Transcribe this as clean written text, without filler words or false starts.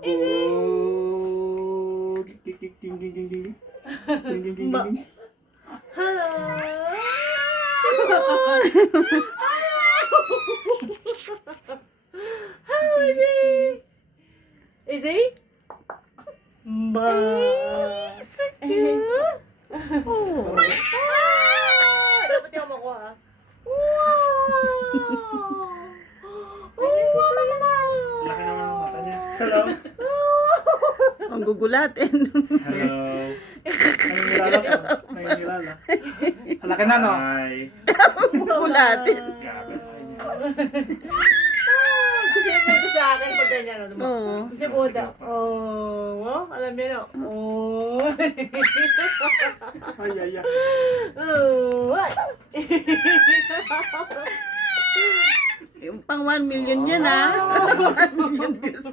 Oh. Ding ding ding ding ding ding. Ding ding ding ding. Hello. How is it? Is it? Ba. So cute. Oh. Dapat yung makuha. Laki naman ang mata niya. Hello. Ang gugulatin. Hello. Nanginilala ko. Nanginilala. Halaki na, no? Hi. Gugulatin. Grabe. Hi niya. Kasi yung pwede sa akin pag ganyan. Ano ba? Oo. Kasi Buda. Oh, alam niyo no? Oh. Ay, ay, ay. Oh. Yung pang 1 million yan, ha? 1 million views.